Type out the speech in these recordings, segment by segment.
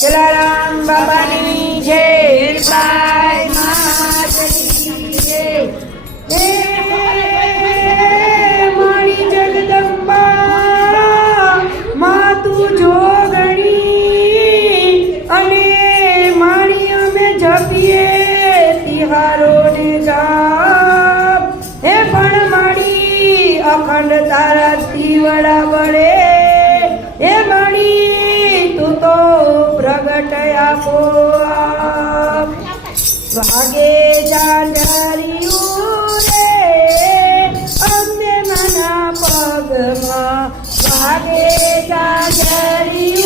જલારામ બાબાની જય હિરબાઈ માતાજી. જય મારી જગદંબા જોગણી. અને મારી અમે જપીએ તિહારો ને હે પણ મારી અખંડ તારા વાગે ચાંદરિયું રે અમને મના પગમાં વાગે ચાંદરિયું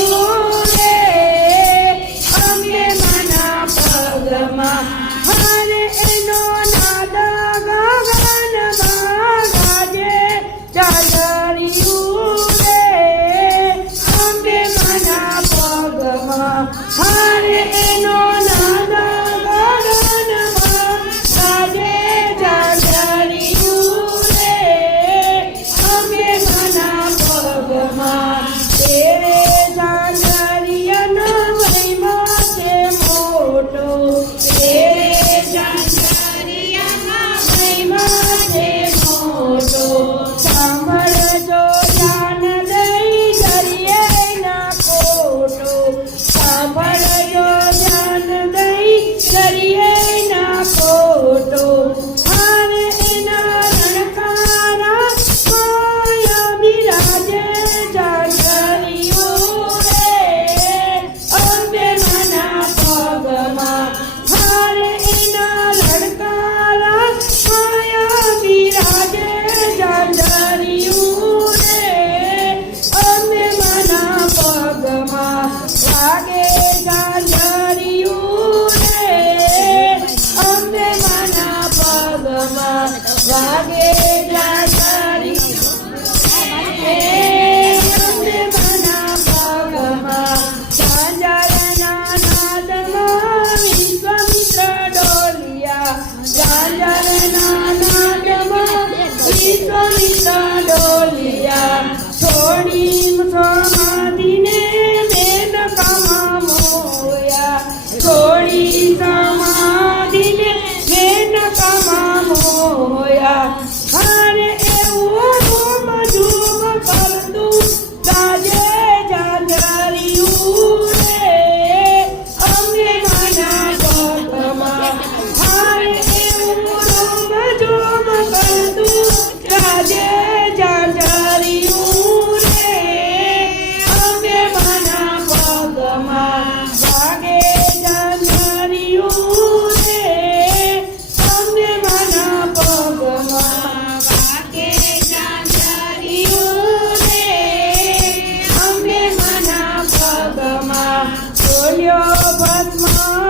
no નાના પગમાં. જોયો ભસ્મા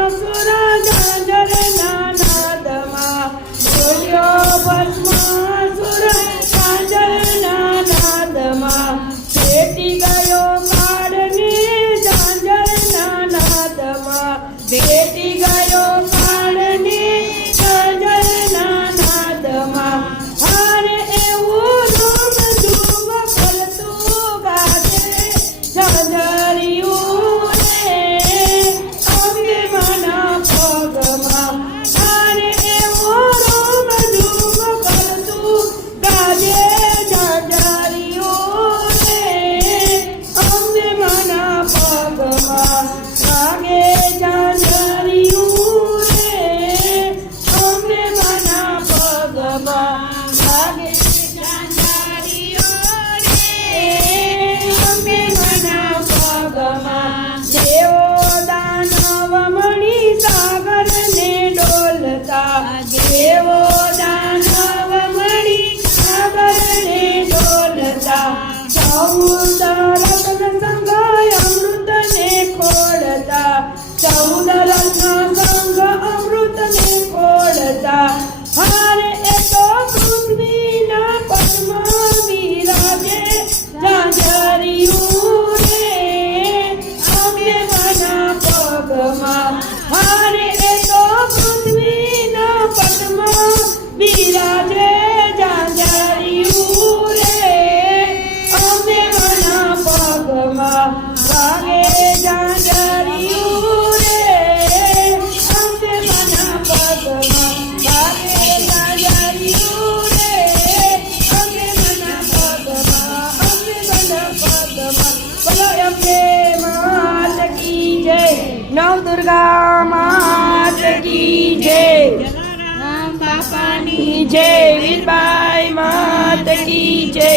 करता चौदा रत्न संग अमृत ने खोलता चौदा रत्न संग अमृत ने खोलता हर हर एक तो पृथ्वी ना નવદુર્ગા માત કી જય. બાપાની જય વીરબાઈ માત કી જય.